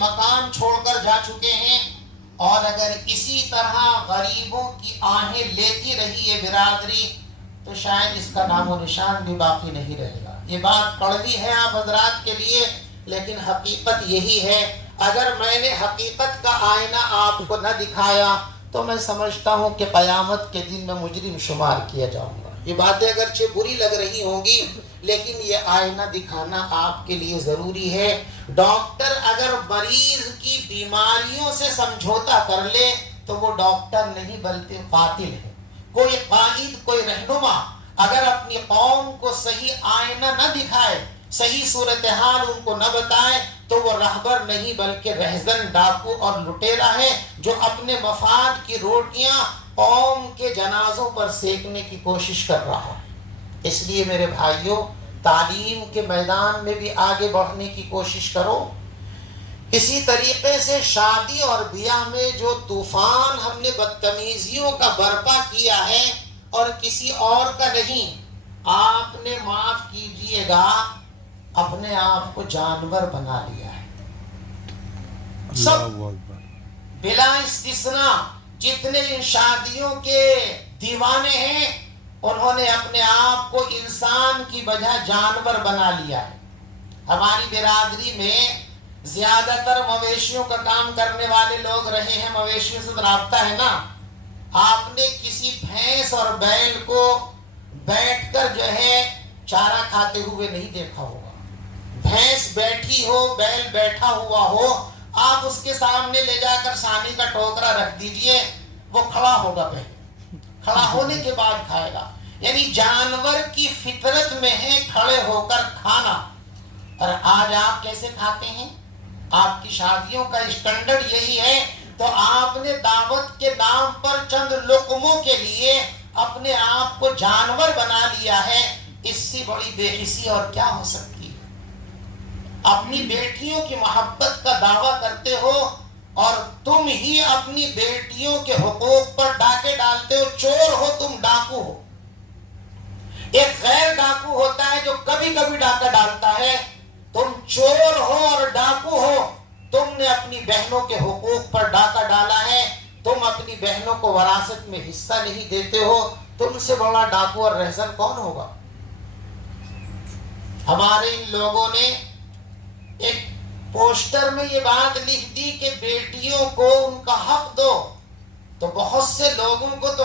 مکان چھوڑ کر جا چکے ہیں، اور اگر اسی طرح غریبوں کی آہیں لیتی رہی یہ برادری تو شاید اس کا نام و نشان بھی باقی نہیں رہے گا۔ یہ بات کڑوی ہے آپ حضرات کے لیے، لیکن حقیقت یہی ہے۔ اگر میں نے حقیقت کا آئینہ آپ کو نہ دکھایا تو میں سمجھتا ہوں کہ قیامت کے دن میں مجرم شمار کیا جاؤں گا۔ یہ باتیں اگرچہ بری لگ رہی ہوں گی، لیکن یہ آئینہ دکھانا آپ کے لیے ضروری ہے۔ ڈاکٹر اگر مریض کی بیماریوں سے سمجھوتا کر لے تو وہ ڈاکٹر نہیں بلکہ قاتل ہے۔ کوئی قائد، کوئی رہنما اگر اپنی قوم کو صحیح آئینہ نہ دکھائے، صحیح صورتحال ان کو نہ بتائے تو وہ رہبر نہیں بلکہ رہزن، ڈاکو اور لٹیرا ہے، جو اپنے مفاد کی روٹیاں قوم کے جنازوں پر سینکنے کی کوشش کر رہا ہے۔ اس لیے میرے بھائیوں، تعلیم کے میدان میں بھی آگے بڑھنے کی کوشش کرو۔ اسی طریقے سے شادی اور بیاہ میں جو طوفان ہم نے بدتمیزیوں کا برپا کیا ہے اور کسی اور کا نہیں، آپ نے معاف کیجئے گا اپنے آپ کو جانور بنا لیا ہے۔ سب بلا استثناء جتنے ان شادیوں کے دیوانے ہیں انہوں نے اپنے آپ کو انسان کی بجائے جانور بنا لیا ہے۔ ہماری برادری میں زیادہ تر مویشیوں کا کام کرنے والے لوگ رہے ہیں، مویشیوں سے رابطہ ہے نا۔ آپ نے کسی بھینس اور بیل کو بیٹھ کر جو ہے چارہ کھاتے ہوئے نہیں دیکھا ہوگا۔ بھینس بیٹھی ہو، بیل بیٹھا ہوا ہو، آپ اس کے سامنے لے جا کر سانی کا ٹوکرا رکھ دیجئے، وہ کھڑا ہوگا پہلے، کھڑا ہونے کے بعد کھائے گا۔ یعنی جانور کی فطرت میں ہے کھڑے ہو کر کھانا۔ اور آج آپ کیسے کھاتے ہیں؟ آپ کی شادیوں کا اسٹینڈرڈ یہی ہے، تو آپ نے دعوت کے نام پر چند لقموں کے لیے اپنے آپ کو جانور بنا لیا ہے۔ اس سے بڑی بے حسی اور کیا ہو سکتی ہے؟ اپنی بیٹیوں کی محبت کا دعویٰ کرتے ہو اور تم ہی اپنی بیٹیوں کے حقوق پر ڈاکے ڈالتے ہو۔ چور ہو تم، ڈاکو ہو۔ ایک غیر ڈاکو ہوتا ہے جو کبھی کبھی ڈاکہ ڈالتا ہے، تم چور ہو اور ڈاکو ہو۔ تم نے اپنی بہنوں کے حقوق پر ڈاکہ ڈالا ہے، تم اپنی بہنوں کو وراثت میں حصہ نہیں دیتے ہو۔ تم سے بڑا ڈاکو اور رہزن کون ہوگا؟ ہمارے ان لوگوں نے ایک پوسٹر میں یہ بات لکھ دی کہ بیٹیوں کو ان کا حق دو، تو بہت سے لوگوں کو تو